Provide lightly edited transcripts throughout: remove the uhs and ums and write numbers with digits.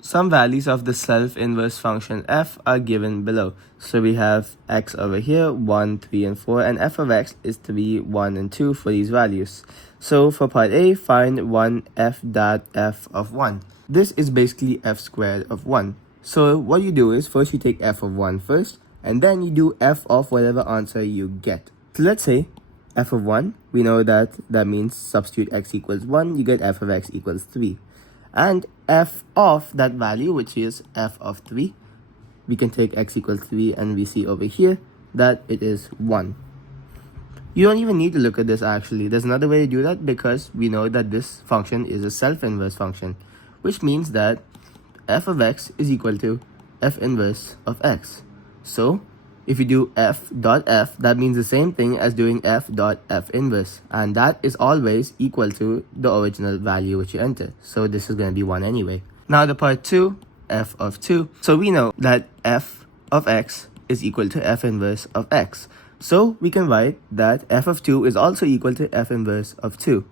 some values of the self-inverse function f are given below. So we have x over here, 1, 3, and 4, and f of x is 3, 1, and 2 for these values. So for part A, find 1 f dot f of 1. This is basically f squared of 1. So what you do is first you take f of 1 first, and then you do f of whatever answer you get. So let's say f of 1, we know that means substitute x equals 1, you get f of x equals 3. And f of that value, which is f of 3, we can take x equals 3 and we see over here that it is 1. You don't even need to look at this actually. There's another way to do that because we know that this function is a self-inverse function, which means that f of x is equal to f inverse of x. So if you do f dot f, that means the same thing as doing f dot f inverse, and that is always equal to the original value which you enter. So this is going to be 1 anyway. Now the part 2, f of 2. So we know that f of x is equal to f inverse of x. So we can write that f of 2 is also equal to f inverse of 2.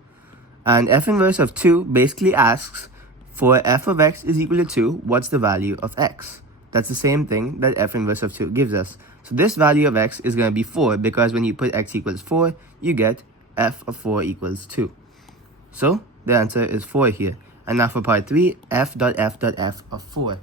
And f inverse of 2 basically asks for f of x is equal to 2, what's the value of x? That's the same thing that f inverse of 2 gives us. So this value of x is going to be 4 because when you put x equals 4, you get f of 4 equals 2. So the answer is 4 here. And now for part 3, f dot f dot f of 4.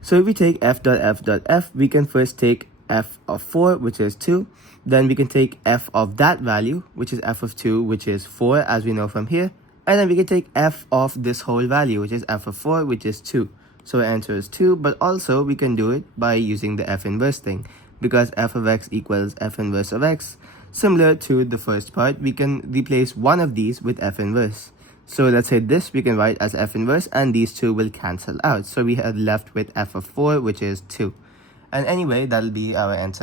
So if we take f dot f dot f, we can first take f of 4, which is 2. Then we can take f of that value, which is f of 2, which is 4, as we know from here. And then we can take f of this whole value, which is f of 4, which is 2. So our answer is 2, but also we can do it by using the f inverse thing. Because f of x equals f inverse of x, similar to the first part, we can replace one of these with f inverse. So let's say this we can write as f inverse, and these two will cancel out. So we are left with f of 4, which is 2. And anyway, that'll be our answer.